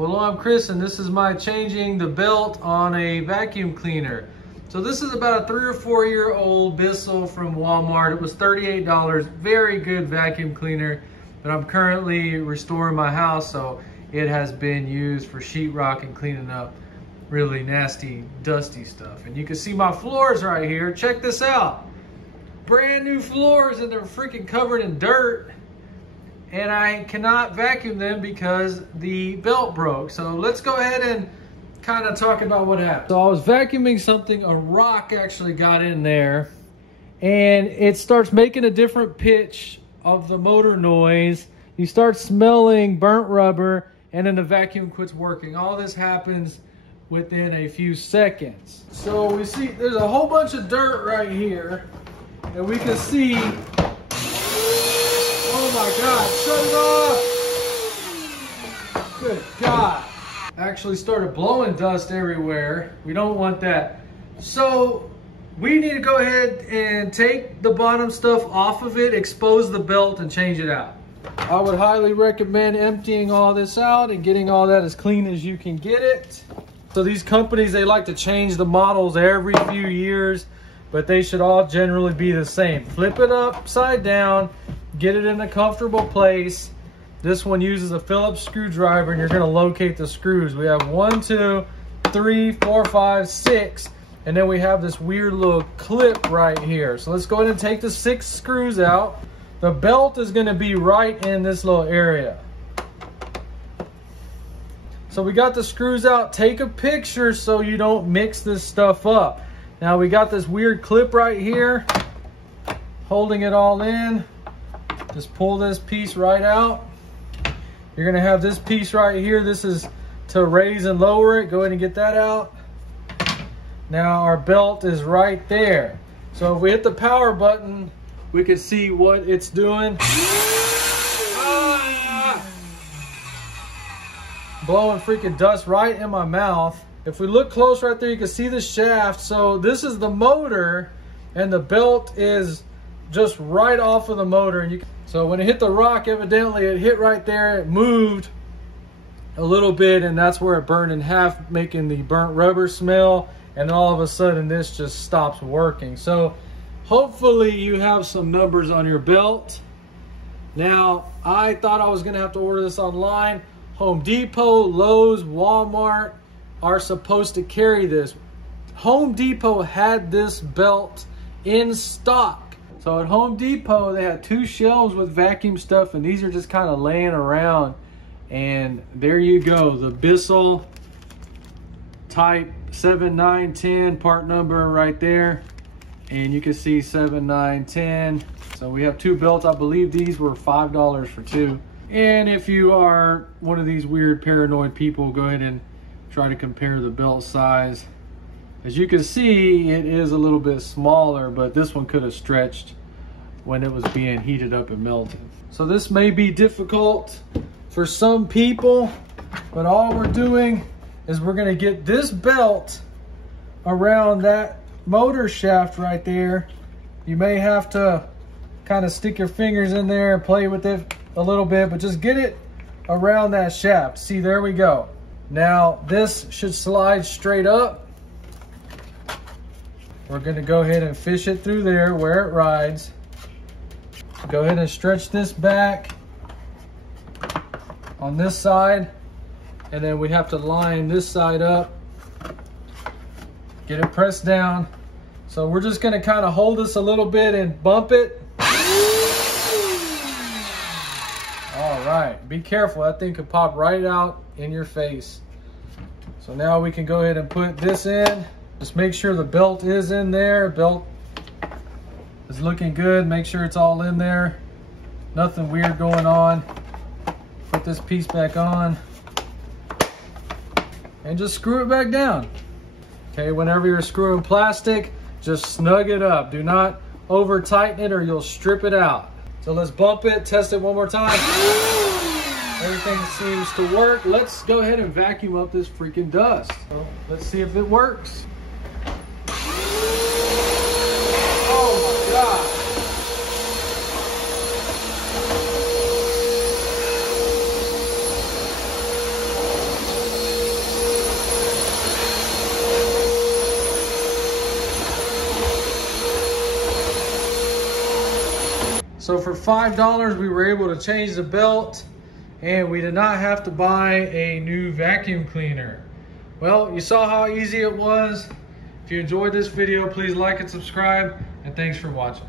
Well, I'm Chris, and this is my changing the belt on a vacuum cleaner. So this is about a 3 or 4 year old Bissell from Walmart. It was $38, very good vacuum cleaner, but I'm currently restoring my house, so it has been used for sheetrock and cleaning up really nasty, dusty stuff. And you can see my floors right here. Check this out. Brand new floors, and they're freaking covered in dirt. And I cannot vacuum them because the belt broke. So let's go ahead and kind of talk about what happened. So I was vacuuming something, a rock actually got in there, and it starts making a different pitch of the motor noise. You start smelling burnt rubber, and then the vacuum quits working. All this happens within a few seconds. So we see there's a whole bunch of dirt right here, and we can see, oh my God, shut it off! Good God. Actually started blowing dust everywhere. We don't want that. So we need to go ahead and take the bottom stuff off of it, expose the belt, and change it out. I would highly recommend emptying all this out and getting all that as clean as you can get it. So these companies, they like to change the models every few years, but they should all generally be the same. Flip it upside down, get it in a comfortable place. This one uses a Phillips screwdriver, and you're gonna locate the screws. We have 1, 2, 3, 4, 5, 6, and then we have this weird little clip right here. So let's go ahead and take the 6 screws out. The belt is gonna be right in this little area. So we got the screws out. Take a picture so you don't mix this stuff up. Now we got this weird clip right here, holding it all in. Just pull this piece right out. You're gonna have this piece right here. This is to raise and lower it. Go ahead and get that out. Now our belt is right there. So if we hit the power button, we can see what it's doing. Ah! Blowing freaking dust right in my mouth. If we look close right there, you can see the shaft. So this is the motor, and the belt is just right off of the motor. And so when it hit the rock, evidently it hit right there, it moved a little bit, and that's where it burned in half, making the burnt rubber smell, and all of a sudden this just stops working. So hopefully you have some numbers on your belt. Now, I thought I was gonna have to order this online. Home Depot, Lowe's, Walmart are supposed to carry this. Home Depot had this belt in stock. So at Home Depot, they had 2 shelves with vacuum stuff, and these are just kind of laying around. And there you go, the Bissell type 7910 part number right there. And you can see 7910. So we have 2 belts. I believe these were $5 for 2. And if you are one of these weird paranoid people, go ahead and try to compare the belt size. As you can see, it is a little bit smaller, but this one could have stretched when it was being heated up and melted. So this may be difficult for some people, but all we're doing is we're gonna get this belt around that motor shaft right there. You may have to kind of stick your fingers in there and play with it a little bit, but just get it around that shaft. See, there we go. Now this should slide straight up. We're gonna go ahead and fish it through there where it rides. Go ahead and stretch this back on this side, and then we have to line this side up. Get it pressed down. So we're just gonna kind of hold this a little bit and bump it. All right, be careful, that thing could pop right out in your face. So now we can go ahead and put this in. Just make sure the belt is in there. Belt is looking good. Make sure it's all in there. Nothing weird going on. Put this piece back on and just screw it back down. Okay, whenever you're screwing plastic, just snug it up. Do not over tighten it or you'll strip it out. So let's bump it, test it one more time. Everything seems to work. Let's go ahead and vacuum up this freaking dust. So let's see if it works. Oh my God. So for $5, we were able to change the belt, and we did not have to buy a new vacuum cleaner. Well, you saw how easy it was. If you enjoyed this video, please like and subscribe, and thanks for watching.